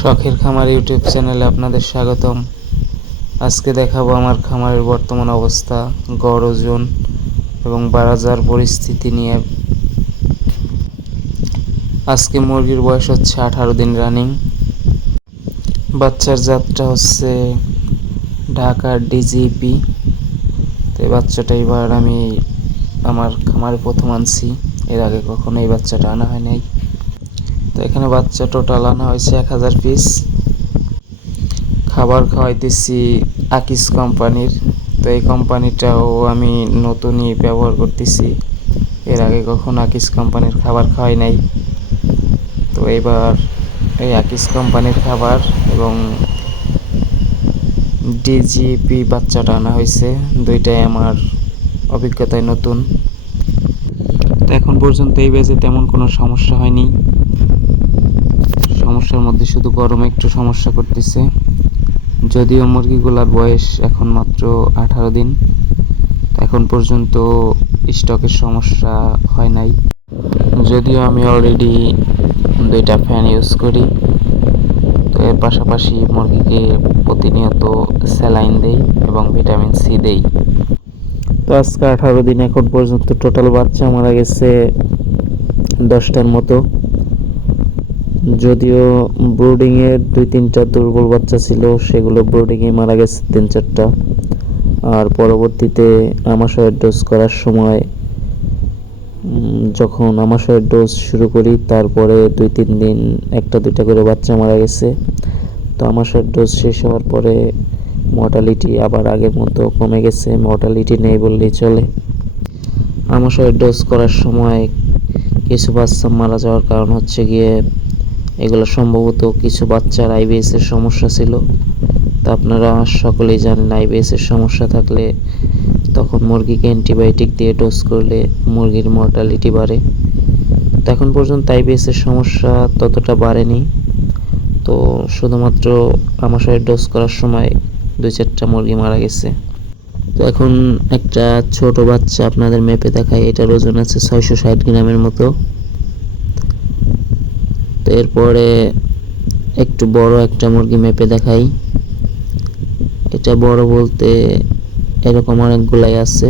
শখের খামার ইউটিউব চ্যানেলে আপনাদের স্বাগতম। আজকে দেখাবো আমার খামারের বর্তমান অবস্থা, গড় ওজন এবং বাজার পরিস্থিতি নিয়ে। আজকে মুরগির বয়স হচ্ছে 18 দিন রানিং। বাচ্চার জাতটা হচ্ছে ঢাকার ডিজিপি। তো এই বাচ্চাটা এবার আমি আমার খামারে প্রথম আনছি, এর আগে কখনো এই বাচ্চাটা আনা হয় নাই। তো এখানে বাচ্চা টোটাল আনা হয়েছে 1000 পিস। খাবার খাওয়াইতেছি আকিস কোম্পানির। তো এই কোম্পানিটাও আমি নতুনই ব্যবহার করতেছি, এর আগে কখনো আকিস কোম্পানির খাবার খাওয়াই নাই। তো এবার এই আকিস কোম্পানির খাবার এবং ডিজিপি বাচ্চাটা আনা হয়েছে, দুইটাই আমার অভিজ্ঞতায় নতুন। তো এখন পর্যন্ত এই ব্যাচে তেমন কোনো সমস্যা হয়নি। সমস্যার মধ্যে শুধু গরমে একটু সমস্যা করতেছে, যদিও মুরগিগুলার বয়স এখন মাত্র 18 দিন। এখন পর্যন্ত স্টকের সমস্যা হয় নাই, যদিও আমি অলরেডি 2টা ফ্যান ইউজ করি। তো এর পাশাপাশি মুরগিকে প্রতিনিয়ত স্যালাইন দেই এবং ভিটামিন সি দেই। তো আজকে 18 দিন, এখন পর্যন্ত টোটাল বাচ্চা মারা গেছে 10টার মতো। যদিও ব্রুডিংয়ের 2-3টা দুর্বল বাচ্চা ছিল, সেগুলো ব্রুডিংয়ে মারা গেছে 3-4টা। আর পরবর্তীতে আমাশয়ের ডোজ করার সময়, যখন আমাশয়ের ডোজ শুরু করি তারপরে 2-3 দিন 1-2টা করে বাচ্চা মারা গেছে। তো আমাশয়ের ডোজ শেষ হওয়ার পরে মর্টালিটি আবার আগের মতো কমে গেছে, মর্টালিটি নেই বললেই চলে। আমাশয়ের ডোজ করার সময় কিছু বাচ্চা মারা যাওয়ার কারণ হচ্ছে গিয়ে, এগুলো সম্ভবত কিছু বাচ্চার আইবিএসের সমস্যা ছিল। তা আপনারা সকলেই জানেন, আইবিএসের সমস্যা থাকলে তখন মুরগিকে অ্যান্টিবায়োটিক দিয়ে ডোজ করলে মুরগির মর্টালিটি বাড়ে। তো এখন পর্যন্ত আইবিএসের সমস্যা ততটা বাড়েনি। তো শুধুমাত্র আমাশয়ের ডোজ করার সময় 2-4টা মুরগি মারা গেছে। তো এখন একটা ছোট বাচ্চা আপনাদের মেপে দেখাই, এটার ওজন আছে 660 গ্রামের মতো। তো এরপরে একটু বড় একটা মুরগি মেপে দেখাই। এটা বড় বলতে এরকম অনেকগুলাই আছে,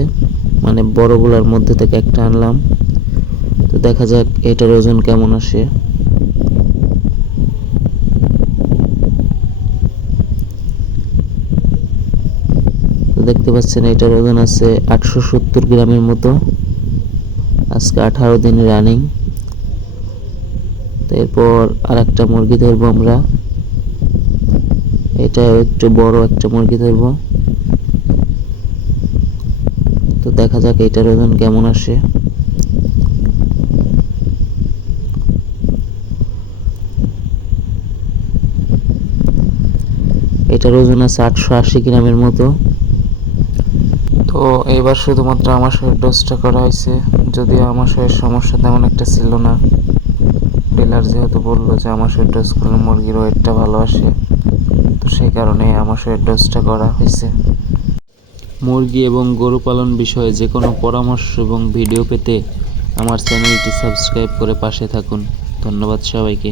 মানে বড়গুলার মধ্যে থেকে একটা আনলাম। তো দেখা যাক এটার ওজন কেমন আসে। তো দেখতে পাচ্ছেন এটার ওজন আছে 870 গ্রামের মতো। আজকে 18 দিন রানিং। তো এরপর আর একটা মুরগি ধরবো আমরা, এটা একটু বড় একটা মুরগি ধরবো। তো দেখা যাক এটার ওজন কেমন আসে। এটার ওজন আছে 880 গ্রামের মতো। তো এবার শুধুমাত্র আমাশয়ের ডোজটা করা হয়েছে, যদিও আমাশয়ের সমস্যা তেমন একটা ছিল না। ডিলার যেহেতু বললো যে আমাশয়ের ডোজ করলে মুরগির ওয়েটটা ভালো আসে, তো সেই কারণে আমাশয়ের ডোজটা করা হয়েছে। মুরগি এবং গরু পালন বিষয়ে যে কোনো পরামর্শ এবং ভিডিও পেতে আমার চ্যানেলটি সাবস্ক্রাইব করে পাশে থাকুন। ধন্যবাদ সবাইকে।